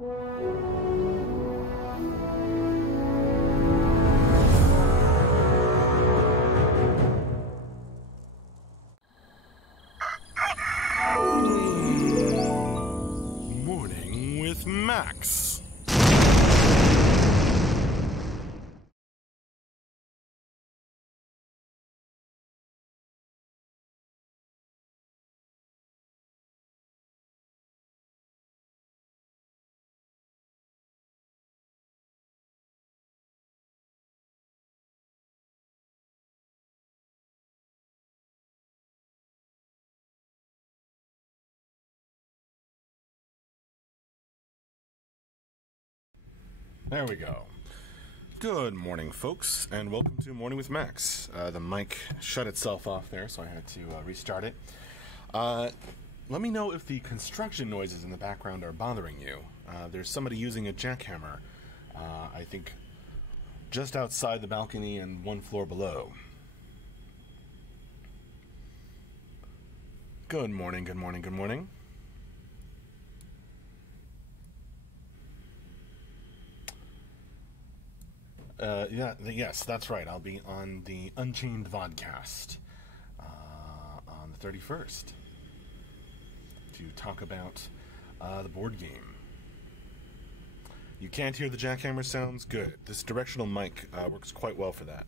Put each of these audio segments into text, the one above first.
Morning with Max. There we go. Good morning, folks, and welcome to Morning with Max. The mic shut itself off there, so I had to restart it. Let me know if the construction noises in the background are bothering you. There's somebody using a jackhammer, I think, just outside the balcony and one floor below. Good morning, good morning, good morning. Yes, that's right. I'll be on the Unchained vodcast on the 31st to talk about the board game. You can't hear the jackhammer sounds? Good. This directional mic works quite well for that.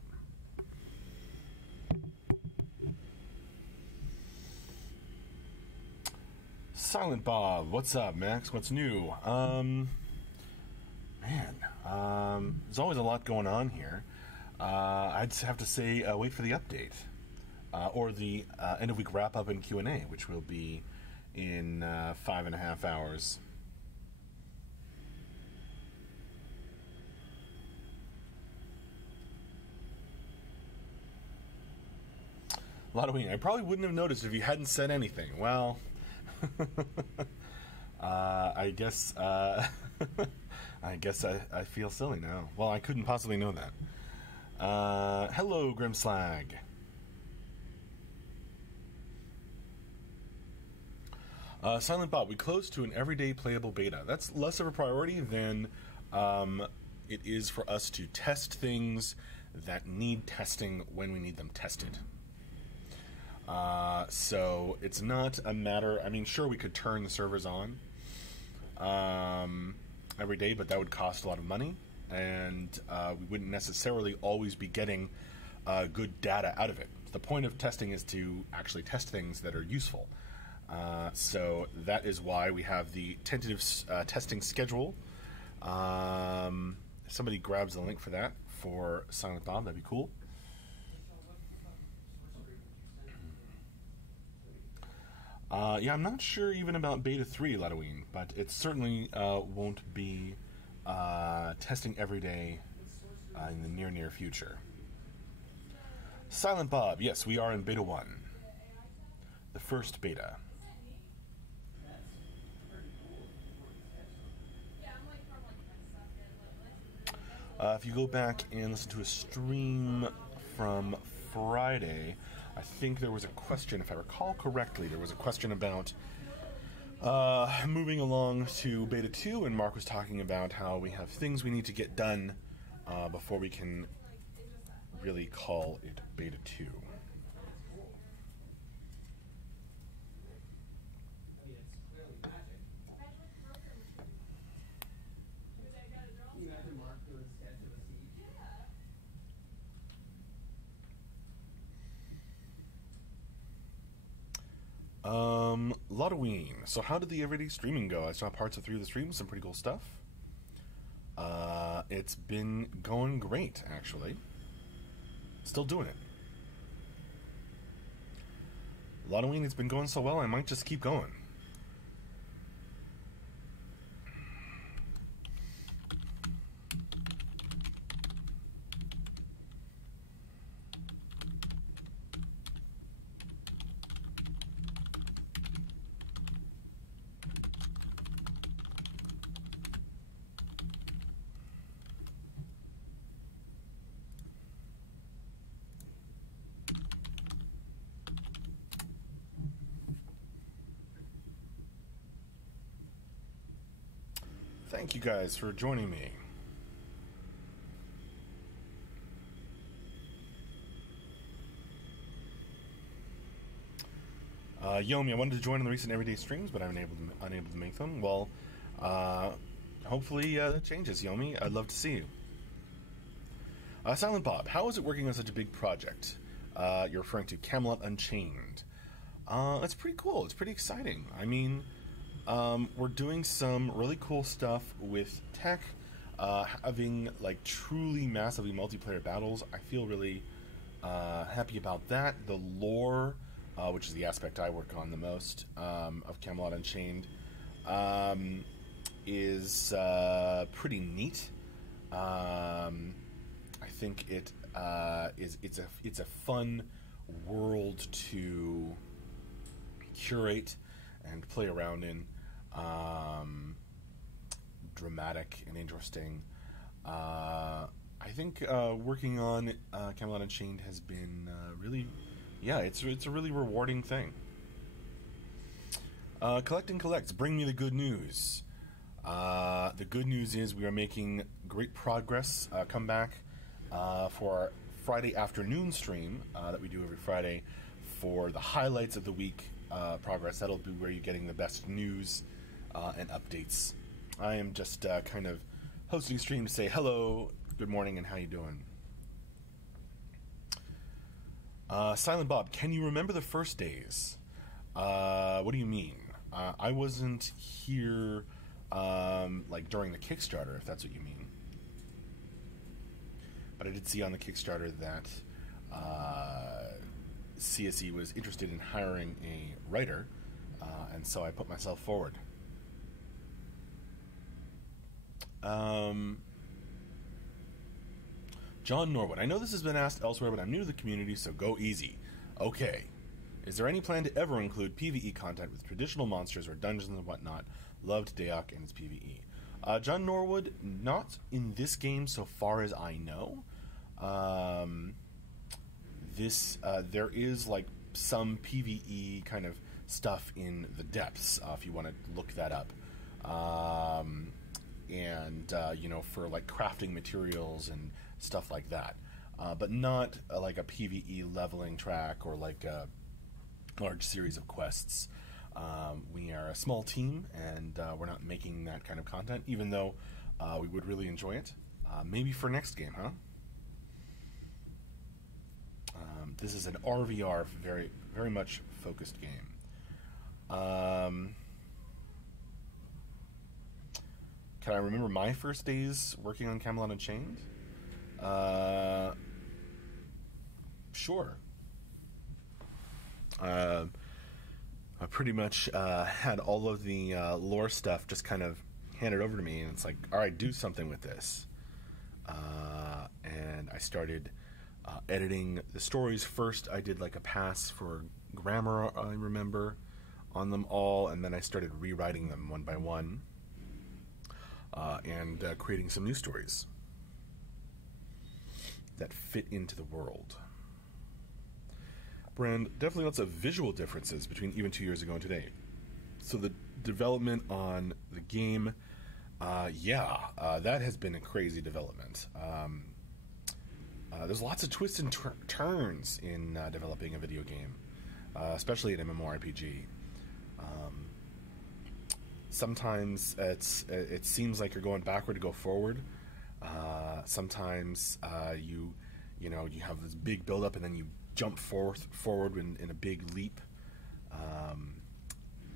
Silent Bob, what's up, Max? What's new? There's always a lot going on here. I'd have to say, wait for the update. Or the end-of-week wrap-up and Q&A, which will be in 5.5 hours. A lot of wing. I probably wouldn't have noticed if you hadn't said anything. Well, I guess... I guess I feel silly now. Well, I couldn't possibly know that. Hello, Grimslag. Silent Bob, we close to an everyday playable beta. That's less of a priority than it is for us to test things that need testing when we need them tested. So it's not a matter... I mean, sure, we could turn the servers on every day, but that would cost a lot of money, and we wouldn't necessarily always be getting good data out of it. The point of testing is to actually test things that are useful. So that is why we have the tentative testing schedule. If somebody grabs the link for that for Silent Bob, that'd be cool. Yeah, I'm not sure even about Beta 3, Ladoween, but it certainly won't be testing every day in the near future. Silent Bob, yes, we are in Beta 1. The first beta. If you go back and listen to a stream from Friday, I think there was a question, if I recall correctly, there was a question about moving along to Beta 2, and Mark was talking about how we have things we need to get done before we can really call it Beta 2. Lotoween. So how did the everyday streaming go? I saw parts of 3 of the streams, some pretty cool stuff. It's been going great, actually. Still doing it. Lotoween, it's been going so well, I might just keep going. Thank you guys for joining me. Yomi, I wanted to join in the recent everyday streams, but I'm unable to make them. Well, hopefully that changes, Yomi. I'd love to see you. Silent Bob, how is it working on such a big project? You're referring to Camelot Unchained. It's pretty cool. It's pretty exciting. I mean, we're doing some really cool stuff with tech, having like truly massively multiplayer battles. I feel really happy about that. The lore, which is the aspect I work on the most of Camelot Unchained, is pretty neat. I think it's a fun world to curate and play around in. Dramatic and interesting. I think working on Camelot Unchained has been really, yeah, it's a really rewarding thing. Collect and collects. Bring me the good news. The good news is we are making great progress. Come back for our Friday afternoon stream that we do every Friday for the highlights of the week progress. That'll be where you're getting the best news and updates. I am just kind of hosting a stream to say hello, good morning, and how you doing. Silent Bob, can you remember the first days? What do you mean? I wasn't here like during the Kickstarter, if that's what you mean. But I did see on the Kickstarter that CSE was interested in hiring a writer, and so I put myself forward. John Norwood, I know this has been asked elsewhere, but I'm new to the community, so go easy. Okay. Is there any plan to ever include PvE content with traditional monsters or dungeons and whatnot? Loved Dayak and its PvE. John Norwood, not in this game so far as I know. There is like some PvE kind of stuff in the depths, if you want to look that up. You know, for like crafting materials and stuff like that. But not like a PvE leveling track or like a large series of quests. We are a small team, and we're not making that kind of content, even though we would really enjoy it. Maybe for next game, huh? This is an RVR, very, very much focused game. Can I remember my first days working on Camelot Unchained? Sure. I pretty much had all of the lore stuff just kind of handed over to me, and it's like, all right, do something with this. And I started editing the stories first. I did like a pass for grammar, I remember, on them all, and then I started rewriting them one by one, and creating some new stories that fit into the world. Brand, definitely lots of visual differences between even 2 years ago and today. So the development on the game, that has been a crazy development. There's lots of twists and turns in developing a video game, especially an MMORPG. Sometimes it seems like you're going backward to go forward. Sometimes you have this big build-up and then you jump forward in a big leap.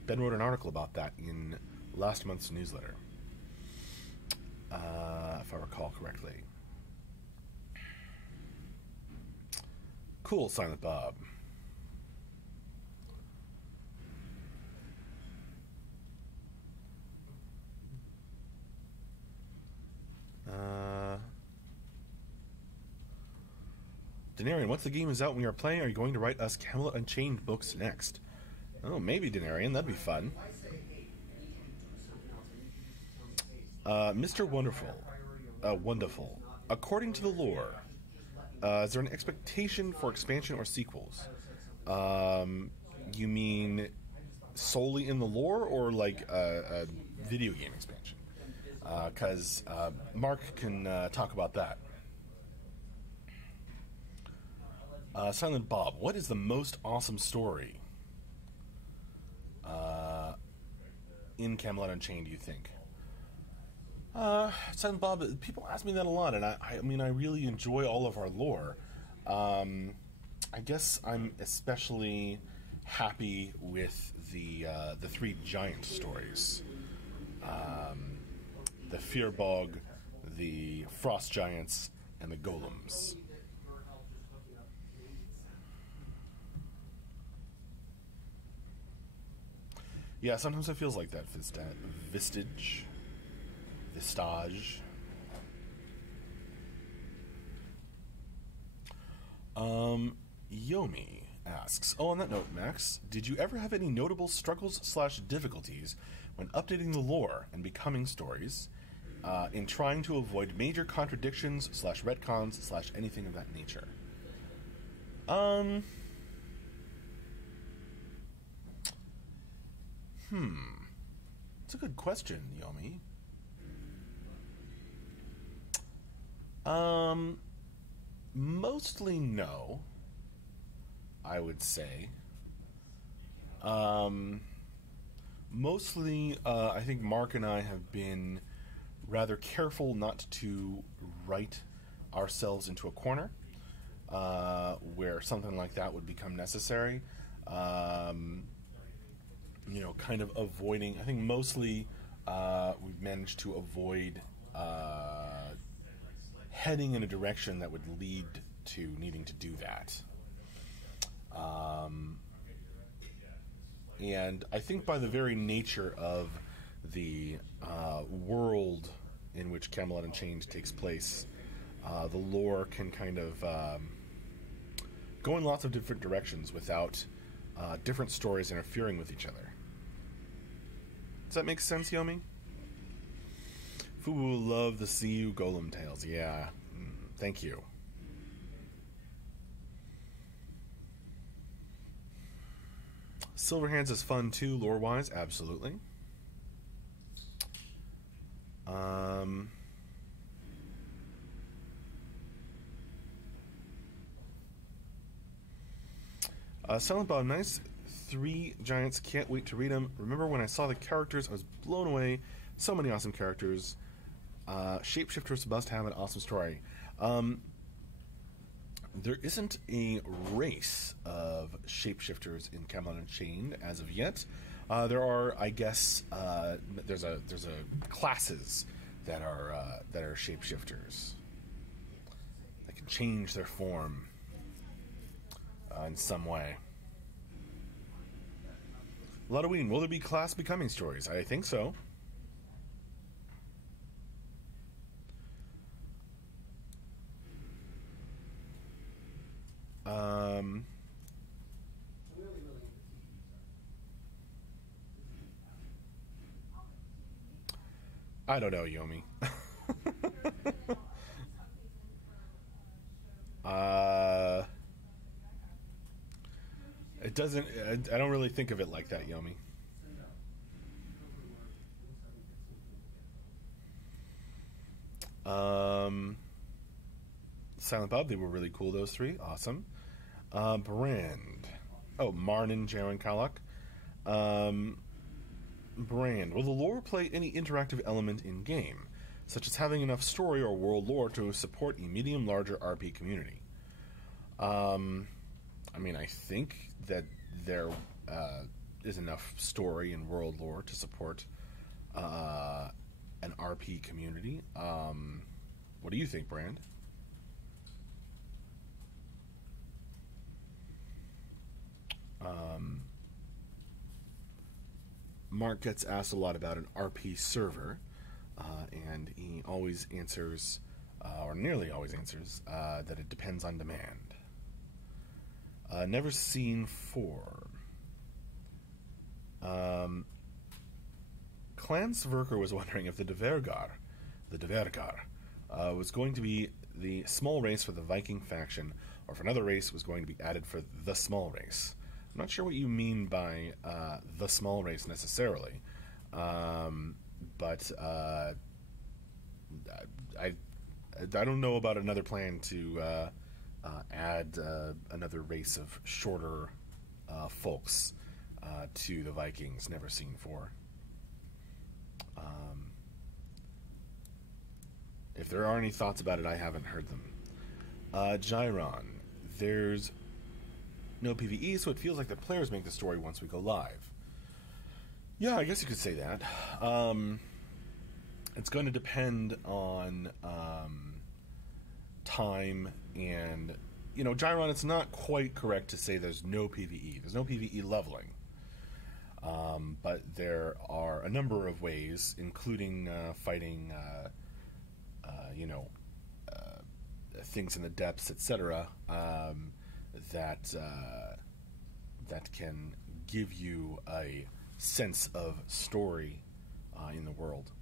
Ben wrote an article about that in last month's newsletter, if I recall correctly. Cool, Silent Bob. Denarian, once the game is out and we are playing, are you going to write us Camelot Unchained books next? Oh, maybe, Denarian. That'd be fun. Mr. Wonderful. Wonderful. According to the lore, is there an expectation for expansion or sequels? You mean solely in the lore, or like a video game expansion? because Mark can talk about that. Silent Bob, what is the most awesome story in Camelot Unchained, do you think? Silent Bob, people ask me that a lot, and I mean, I really enjoy all of our lore. I guess I'm especially happy with the three giant stories. The Fearbog, the Frost Giants, and the Golems. Yeah, sometimes it feels like that. Vistage. Yomi asks, oh, on that note, Max, did you ever have any notable struggles/difficulties when updating the lore and becoming stories, in trying to avoid major contradictions/retcons/anything of that nature? It's a good question, Yomi. Mostly no, I would say. Mostly, I think Mark and I have been rather careful not to write ourselves into a corner, where something like that would become necessary. Kind of avoiding, I think mostly we've managed to avoid heading in a direction that would lead to needing to do that. And I think by the very nature of the world in which Camelot Unchained takes place, the lore can kind of go in lots of different directions without different stories interfering with each other. Does that make sense, Yomi? Fubu will love the CU Golem tales. Yeah. Thank you. Silverhands is fun too, lore-wise. Absolutely. Silent Bob, nice. Three giants, can't wait to read them. Remember when I saw the characters, I was blown away. So many awesome characters. Shapeshifters must have an awesome story. There isn't a race of shapeshifters in Camelot Unchained as of yet. There are, I guess, there's a classes that are shapeshifters. They can change their form in some way. Ludoween, will there be class becoming stories? I think so. I don't know, Yomi. It doesn't. I don't really think of it like that, Yomi. Silent Bob, they were really cool, those three. Awesome. Brand. Oh, Marnin, Jaren, Kalak. Brand. Will the lore play any interactive element in game, such as having enough story or world lore to support a medium larger RP community? I mean, I think that there is enough story and world lore to support an RP community. What do you think, Brand? Mark gets asked a lot about an RP server, and he always answers, or nearly always answers, that it depends on demand. Never seen for. Clan Sverker was wondering if the Dvergar was going to be the small race for the Viking faction, or if another race was going to be added for the small race. I'm not sure what you mean by the small race necessarily, but I don't know about another plan to add another race of shorter folks to the Vikings never seen before. If there are any thoughts about it, I haven't heard them. Gyron, there's no PvE, so it feels like the players make the story once we go live. Yeah, I guess you could say that. It's going to depend on time and, Gyron, it's not quite correct to say there's no PvE. There's no PvE leveling. But there are a number of ways, including fighting, things in the depths, etc., that can give you a sense of story in the world.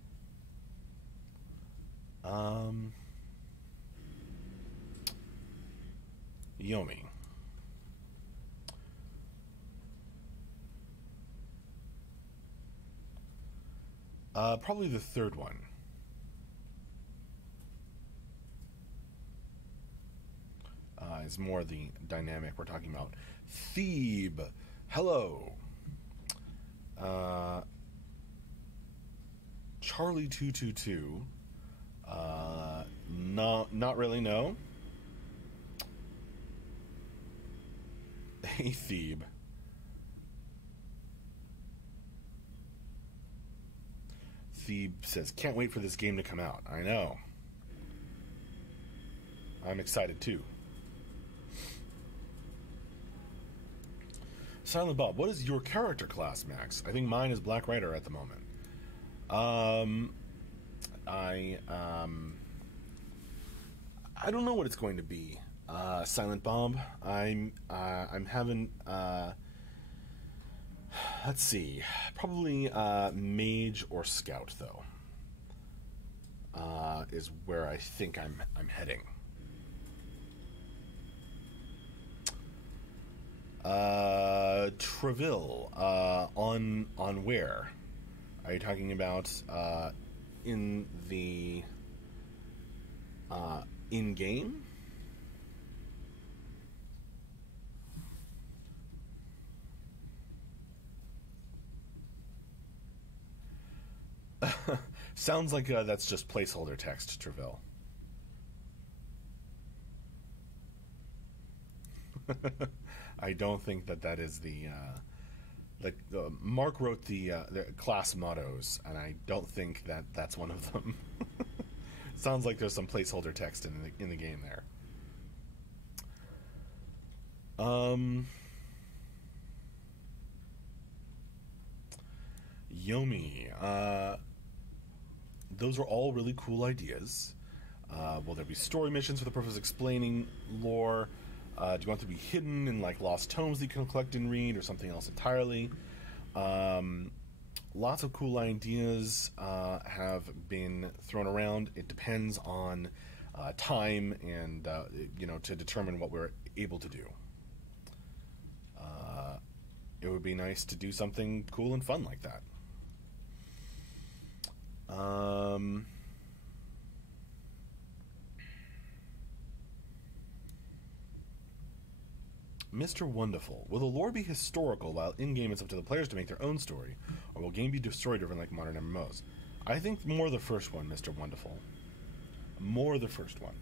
Yomi. Probably the third one. Is more the dynamic we're talking about. Thebe, hello. Charlie 222. Not really. No. Hey, Thebe. Thebe says, "Can't wait for this game to come out." I know. I'm excited too. Silent Bob, what is your character class, Max? I think mine is Black Rider at the moment. I don't know what it's going to be. Silent Bob. I'm having let's see. Probably mage or scout though. Is where I think I'm heading. Treville, on where? Are you talking about in the in game? Sounds like that's just placeholder text, Treville. I don't think that is the Mark wrote the class mottos, and I don't think that's one of them. Sounds like there's some placeholder text in the game there. Yomi, those were all really cool ideas. Will there be story missions for the purpose of explaining lore? Do you want to be hidden in like lost tomes that you can collect and read, or something else entirely? Lots of cool ideas have been thrown around. It depends on time and to determine what we're able to do. It would be nice to do something cool and fun like that. Mr. Wonderful, will the lore be historical while in-game it's up to the players to make their own story, or will game be story-driven like modern MMOs? I think more the first one, Mr. Wonderful. More the first one.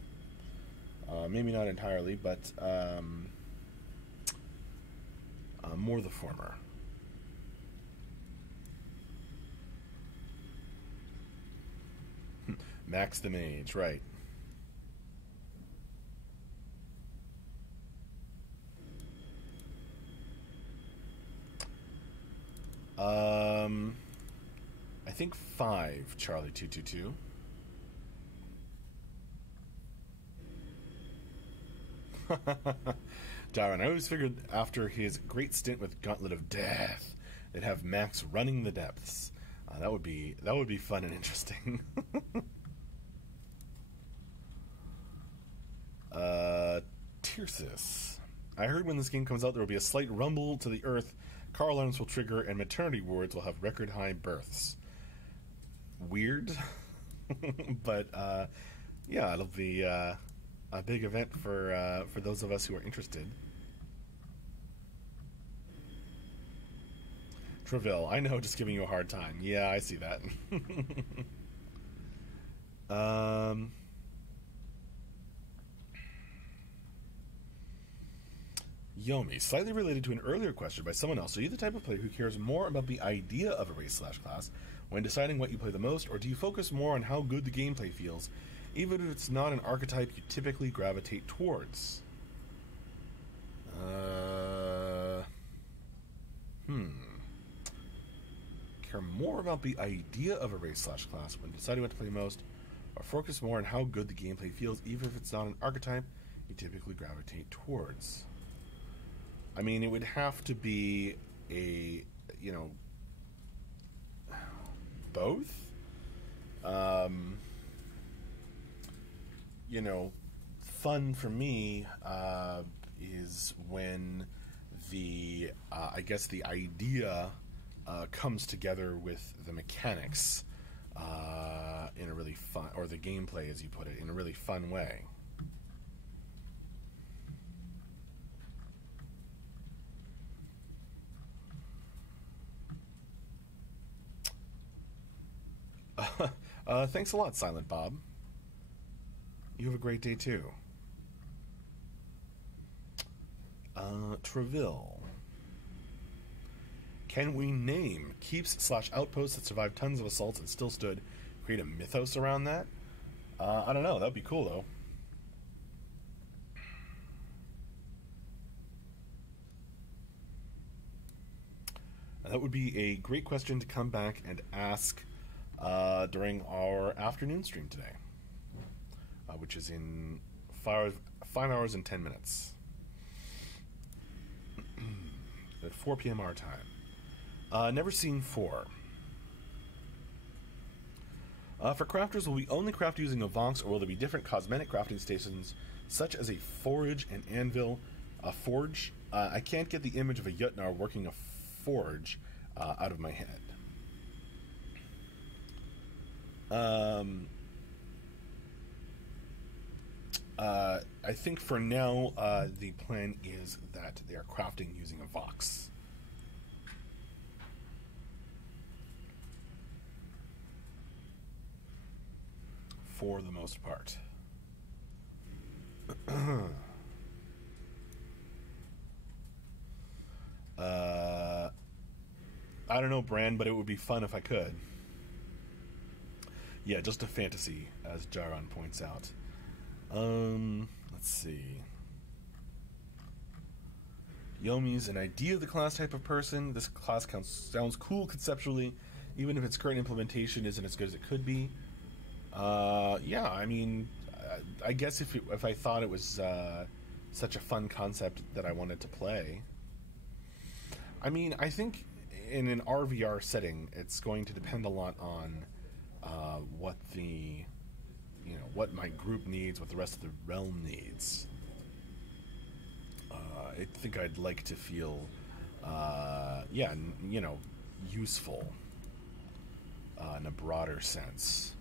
Maybe not entirely, but more the former. Max the Mage, right. I think 5, Charlie 222. Darren, I always figured after his great stint with Gauntlet of Death, they'd have Max running the depths. That would be fun and interesting. Tirsis, I heard when this game comes out there will be a slight rumble to the earth, car alarms will trigger, and maternity wards will have record high births. Weird. But yeah, it'll be a big event for those of us who are interested. Treville, I know, just giving you a hard time. Yeah, I see that. um, Yomi, slightly related to an earlier question by someone else, are you the type of player who cares more about the idea of a race/class when deciding what you play the most, or do you focus more on how good the gameplay feels, even if it's not an archetype you typically gravitate towards? Care more about the idea of a race/class when deciding what to play most, or focus more on how good the gameplay feels, even if it's not an archetype you typically gravitate towards? I mean, it would have to be a, both. Fun for me is when I guess the idea comes together with the mechanics in a really fun, or the gameplay, as you put it, in a really fun way. Thanks a lot, Silent Bob. You have a great day, too. Treville. Can we name keeps/outposts that survived tons of assaults and still stood? Create a mythos around that? I don't know. That'd be cool, though. That would be a great question to come back and ask during our afternoon stream today, which is in 5 hours and 10 minutes. At 4 p.m. our time. Never seen 4. For crafters, will we only craft using a Vox, or will there be different cosmetic crafting stations, such as a forge, an anvil, a forge? I can't get the image of a Yutnar working a forge out of my head. I think for now, the plan is that they are crafting using a Vox. For the most part. I don't know, Bran, but it would be fun if I could. Yeah, just a fantasy, as Jaron points out. Let's see. Yomi's an idea of the class type of person. This class sounds cool conceptually, even if its current implementation isn't as good as it could be. Yeah, I mean, I guess if I thought it was such a fun concept that I wanted to play. I mean, I think in an RVR setting, it's going to depend a lot on what my group needs, what the rest of the realm needs. I think I'd like to feel, useful in a broader sense.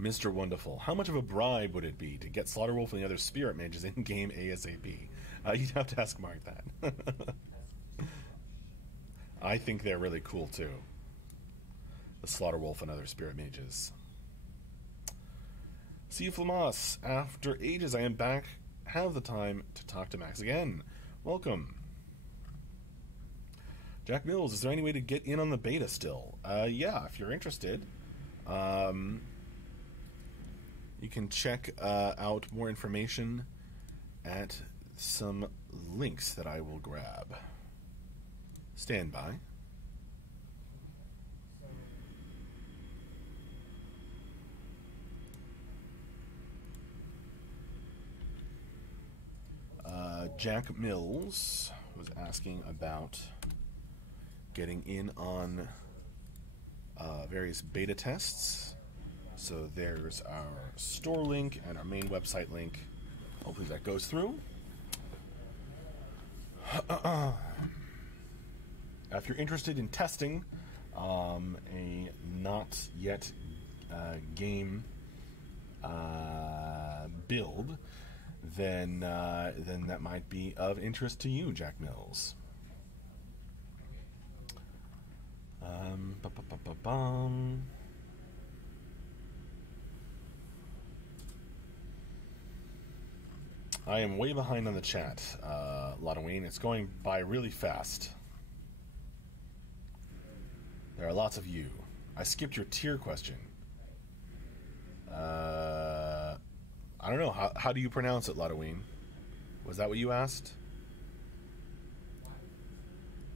Mr. Wonderful, how much of a bribe would it be to get Slaughterwolf and the other spirit mages in game ASAP? You'd have to ask Mark that. I think they're really cool too. The Slaughterwolf and other spirit mages. See you, Flamas. After ages, I am back. Have the time to talk to Max again. Welcome. Jack Mills, is there any way to get in on the beta still? Yeah, if you're interested. You can check out more information at some links that I will grab. Stand by. Jack Mills was asking about getting in on various beta tests. So there's our store link and our main website link. Hopefully that goes through. if you're interested in testing a not yet game build, then that might be of interest to you, Jack Mills. I am way behind on the chat, Lotaween. It's going by really fast. There are lots of you. I skipped your tier question. I don't know. How do you pronounce it, Lotaween? Was that what you asked?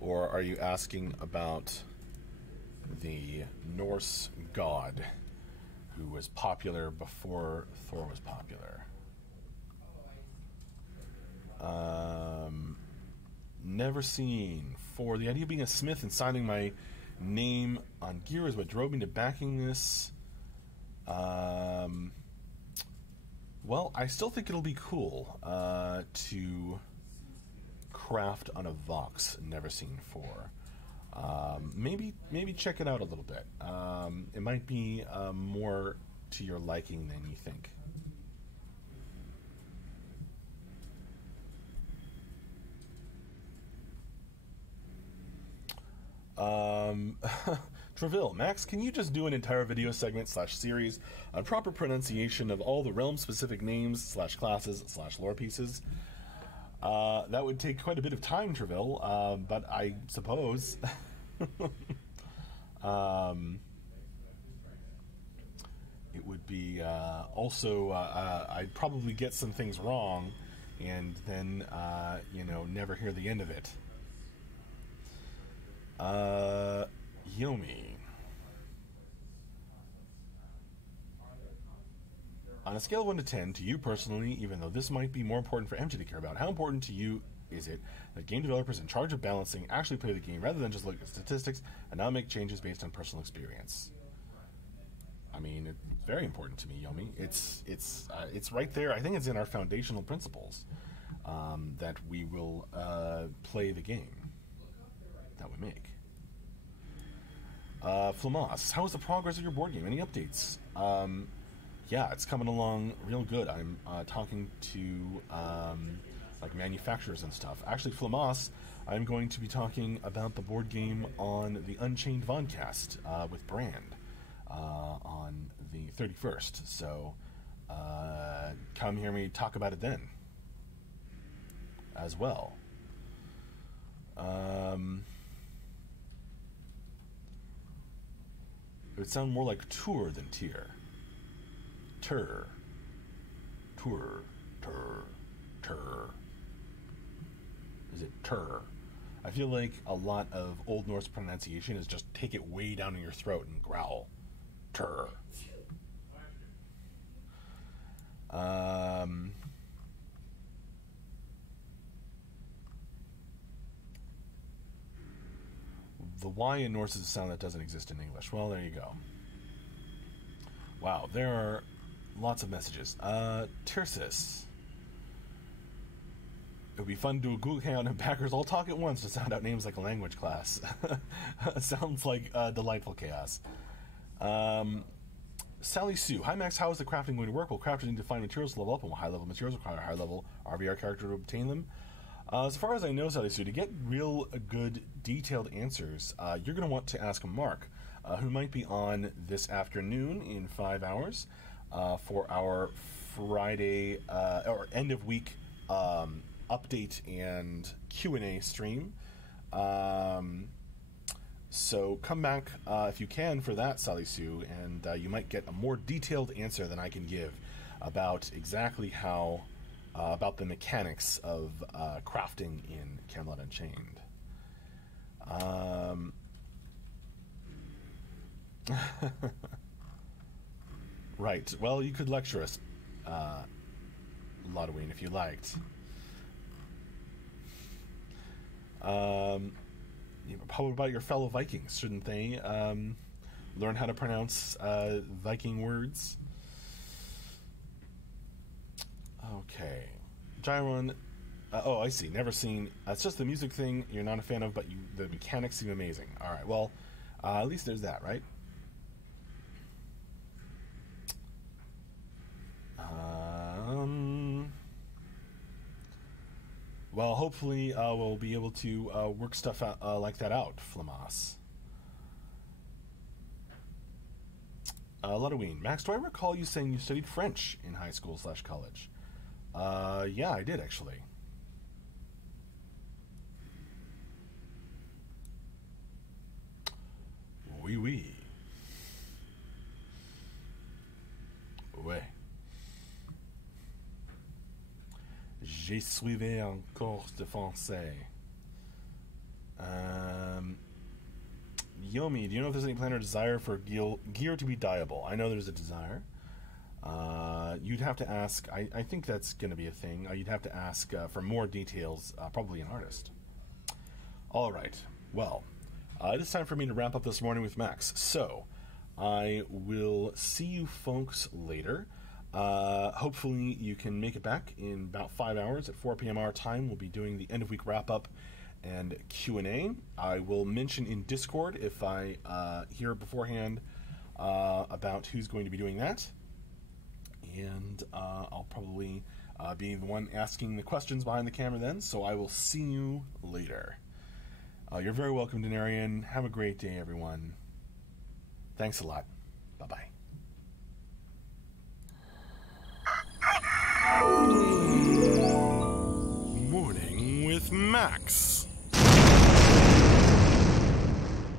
Or are you asking about the Norse god who was popular before Thor was popular? Never seen. For the idea of being a smith and signing my name on gear is what drove me to backing this. Well, I still think it'll be cool to craft on a Vox never seen for. Maybe check it out a little bit. It might be more to your liking than you think. Treville, Max, can you just do an entire video segment / series on proper pronunciation of all the realm-specific names / classes / lore pieces? That would take quite a bit of time, Treville, but I suppose it would be also I'd probably get some things wrong and then never hear the end of it. Yomi. On a scale of 1 to 10, to you personally, even though this might be more important for MJ to care about, how important to you is it that game developers in charge of balancing actually play the game rather than just look at statistics and not make changes based on personal experience? I mean, it's very important to me, Yomi. It's right there. I think it's in our foundational principles that we will play the game that we make. Flamas, how is the progress of your board game? Any updates? Yeah, it's coming along real good. I'm talking to like manufacturers and stuff. Actually, Flamas, I'm going to be talking about the board game on the Unchained vodcast with Brand on the 31st. So come hear me talk about it then as well. It would sound more like tour than tier. Tur. Tour. Tur. Tur. Is it tur? I feel like a lot of Old Norse pronunciation is just take it way down in your throat and growl. Tur. The Y in Norse is a sound that doesn't exist in English. Well, there you go. Wow, there are lots of messages. Tirsis. It would be fun to do a Google Hangout and backers all talk at once to sound out names like a language class. Sounds like delightful chaos. Sally Sue. Hi, Max. How is the crafting going to work? Will crafters need to find materials to level up, and will high-level materials require a high-level RVR character to obtain them? As far as I know, Sally Sue, to get real good, detailed answers, you're going to want to ask Mark, who might be on this afternoon in 5 hours for our Friday or end-of-week update and Q&A stream. So come back if you can for that, Sally Sue, and you might get a more detailed answer than I can give about exactly how about the mechanics of crafting in Camelot Unchained. Right. Well, you could lecture us, Lotaween, if you liked. How about your fellow Vikings? Shouldn't they learn how to pronounce Viking words? Okay. Gyron, Oh, I see. Never seen. It's just the music thing you're not a fan of, but the mechanics seem amazing. All right. Well, at least there's that, right? Well, hopefully we'll be able to work stuff out, like that out, Flamas. Ludoween. Max, do I recall you saying you studied French in high school / college? Yeah, I did, actually. Oui, oui. Ouais. J'ai suivi un cours de français. Yomi, do you know if there's any plan or desire for gear to be dyeable? I know there's a desire. You'd have to ask. I think that's going to be a thing. You'd have to ask for more details, probably an artist. All right. Well, it is time for me to wrap up this morning with Max. So, I will see you folks later. Hopefully you can make it back in about 5 hours at 4 p.m. our time. We'll be doing the end-of-week wrap-up and Q&A. I will mention in Discord if I hear beforehand about who's going to be doing that. And I'll probably be the one asking the questions behind the camera then, so I will see you later. You're very welcome, Denarian. Have a great day, everyone. Thanks a lot. Bye-bye. Morning with Max.